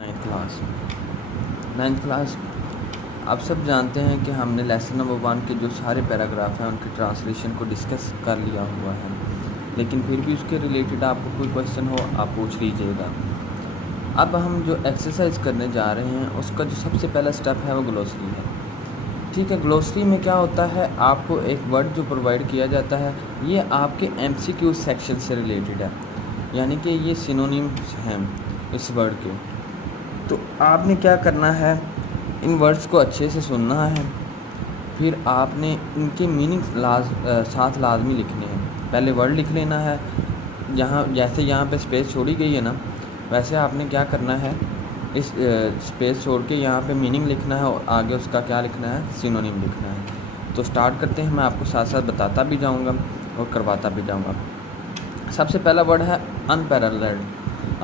Ninth class आप सब जानते हैं कि हमने लेसन नंबर 1 के जो सारे पैराग्राफ हैं उनके ट्रांसलेशन को डिस्कस कर लिया हुआ है, लेकिन फिर भी उसके रिलेटेड आपको कोई क्वेश्चन हो आप पूछ लीजिएगा। अब हम जो एक्सरसाइज करने जा रहे हैं उसका जो सबसे पहला स्टेप है वो ग्लोसरी है। ठीक है, ग्लोसरी में क्या होता है, आपको एक वर्ड जो प्रोवाइड किया जाता है ये आपके MCQ सेक्शन से रिलेटेड है, यानी कि ये सिनोनिम्स हैं इस वर्ड के। तो आपने क्या करना है, इन वर्ड्स को अच्छे से सुनना है, फिर आपने इनके मीनिंग साथ लाजमी लिखने हैं। पहले वर्ड लिख लेना है, जैसे यहाँ पे स्पेस छोड़ी गई है ना, वैसे आपने क्या करना है, इस स्पेस छोड़ के यहाँ पे मीनिंग लिखना है और आगे उसका क्या लिखना है, सिनोनिम लिखना है। तो स्टार्ट करते हैं, मैं आपको साथ साथ बताता भी जाऊँगा और करवाता भी जाऊँगा। सबसे पहला वर्ड है अनपैरेलल्ड।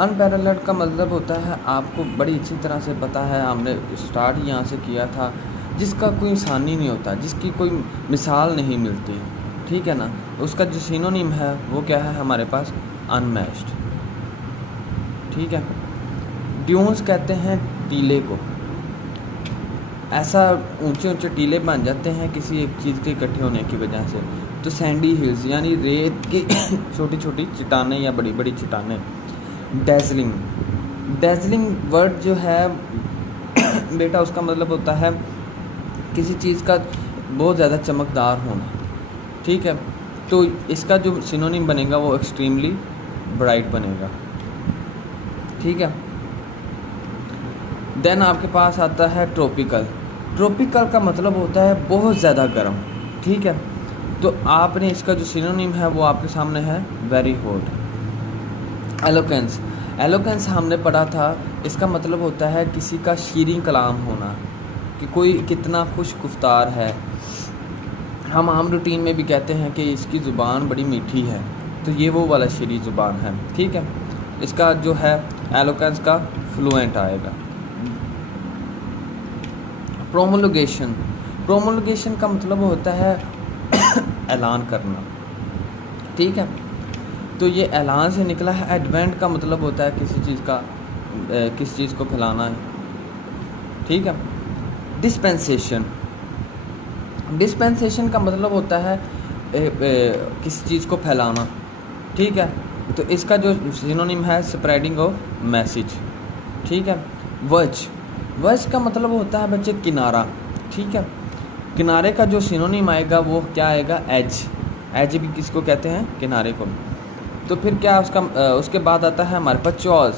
अनपैरेलल्ड का मतलब होता है, आपको बड़ी अच्छी तरह से पता है, हमने स्टार्ट ही यहाँ से किया था, जिसका कोई इंसानी नहीं होता, जिसकी कोई मिसाल नहीं मिलती, ठीक है ना। उसका जो सिनोनिम है वो क्या है हमारे पास, अनमैच्ड, ठीक है। ड्यून्स कहते हैं टीले को, ऐसा ऊंचे ऊंचे टीले बन जाते हैं किसी एक चीज़ के इकट्ठे होने की वजह से। तो सैंडी हिल्स यानी रेत की छोटी छोटी चट्टानें या बड़ी बड़ी चट्टानें। डेजलिंग, डेजलिंग वर्ड जो है बेटा उसका मतलब होता है किसी चीज़ का बहुत ज़्यादा चमकदार होना, ठीक है। तो इसका जो सिनोनिम बनेगा वो एक्सट्रीमली ब्राइट बनेगा, ठीक है। देन आपके पास आता है ट्रॉपिकल। ट्रॉपिकल का मतलब होता है बहुत ज़्यादा गर्म, ठीक है। तो आपने इसका जो सिनोनिम है वो आपके सामने है, वेरी हॉट। एलोकेंस, एलोकेंस हमने पढ़ा था, इसका मतलब होता है किसी का शीरीं कलाम होना, कि कोई कितना खुश गुफ्तार है। हम आम रूटीन में भी कहते हैं कि इसकी ज़ुबान बड़ी मीठी है, तो ये वो वाला शीरीं ज़ुबान है, ठीक है। इसका जो है एलोकेंस का फ्लुएंट आएगा। प्रोमोलगेशन, प्रोमोलगेशन का मतलब होता है ऐलान करना, ठीक है। तो ये ऐलान से निकला है। एडवेंट का मतलब होता है किसी चीज़ का किस चीज़ को फैलाना है, ठीक है। डिस्पेंसेशन, डिस्पेंसेशन का मतलब होता है किसी चीज़ को फैलाना, ठीक है। तो इसका जो सिनोनिम है, स्प्रेडिंग ऑफ मैसेज, ठीक है। वर्ज, वर्ज का मतलब होता है बच्चे किनारा, ठीक है। किनारे का जो सिनोनिम आएगा वो क्या आएगा, एज। एज भी किसको कहते हैं, किनारे को। तो फिर क्या उसके बाद आता है हमारे पास चॉज।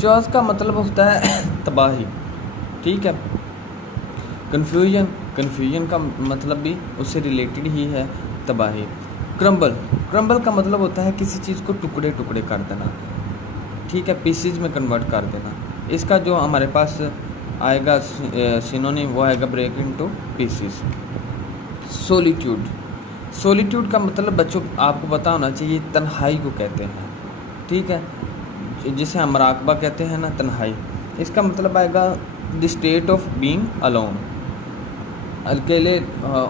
चॉज का मतलब होता है तबाही, ठीक है। कन्फ्यूजन, कन्फ्यूजन का मतलब भी उससे रिलेटेड ही है, तबाही। क्रम्बल, क्रम्बल का मतलब होता है किसी चीज़ को टुकड़े टुकड़े कर देना, ठीक है, पीसीज में कन्वर्ट कर देना। इसका जो हमारे पास आएगा सिनोनिम वो आएगा break into pieces. Solitude, solitude का मतलब बच्चों आपको पता होना चाहिए, तन्हाई को कहते हैं, ठीक है, जिसे हम मराकबा कहते हैं ना, तन्हाई। इसका मतलब आएगा the state of being alone, अकेले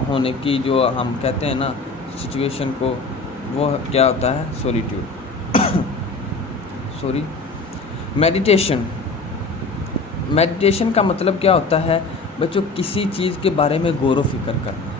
होने की जो हम कहते हैं ना सिचुएशन को, वो क्या होता है, सोलिट्यूड। सॉरी। मेडिटेशन, मेडिटेशन का मतलब क्या होता है बच्चों, किसी चीज़ के बारे में गौर व फिक्र करना।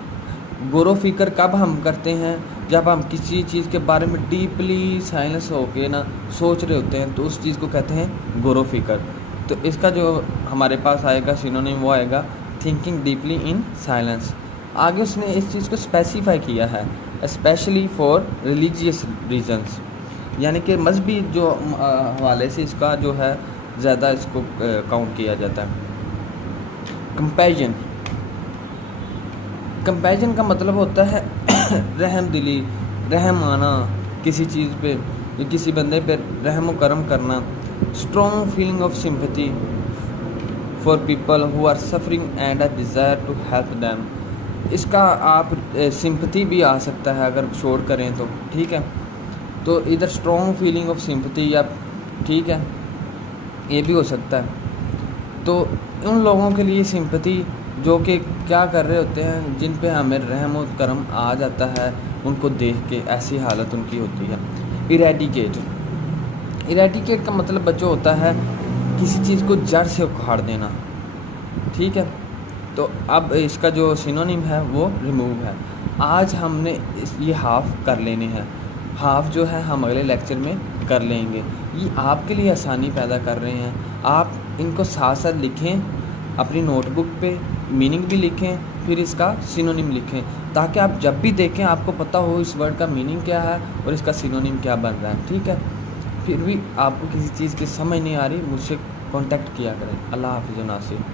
गौर व फिक्र कब हम करते हैं, जब हम किसी चीज़ के बारे में डीपली साइलेंस होके ना सोच रहे होते हैं, तो उस चीज़ को कहते हैं गौर व फिक्र। तो इसका जो हमारे पास आएगा सिनोनिम वो आएगा थिंकिंग डीपली इन साइलेंस। आगे उसने इस चीज़ को स्पेसिफाई किया है, स्पेशली फॉर रिलीजियस रीजन्स, यानी कि मजहबी जो हवाले से इसका जो है ज़्यादा इसको काउंट किया जाता है। कंपैशन, कंपैशन का मतलब होता है रहम दिली, रहम आना किसी चीज़ पे, किसी बंदे पे रहम व करम करना। Strong feeling of sympathy for people who are suffering and a desire to help them. इसका आप सिंपैथी भी आ सकता है अगर शॉर्ट करें तो, ठीक है। तो इधर स्ट्रॉन्ग फीलिंग ऑफ सिंपैथी या, ठीक है, ये भी हो सकता है। तो उन लोगों के लिए सिंपैथी जो कि क्या कर रहे होते हैं, जिन पे हमें रहम और करम आ जाता है उनको देख के, ऐसी हालत उनकी होती है। इरेडिकेट, इरेडिकेट का मतलब बच्चों होता है किसी चीज़ को जड़ से उखाड़ देना, ठीक है। तो अब इसका जो सिनोनिम है वो रिमूव है। आज हमने ये हाफ़ कर लेने हैं, हाफ़ जो है हम अगले लेक्चर में कर लेंगे। ये आपके लिए आसानी पैदा कर रहे हैं, आप इनको साथ साथ लिखें अपनी नोटबुक पे, मीनिंग भी लिखें, फिर इसका सिनोनिम लिखें, ताकि आप जब भी देखें आपको पता हो इस वर्ड का मीनिंग क्या है और इसका सिनोनिम क्या बन रहा है, ठीक है। फिर भी आपको किसी चीज़ की समझ नहीं आ रही, मुझसे कांटेक्ट किया करें। अल्लाह हाफ़िज़ नासिर।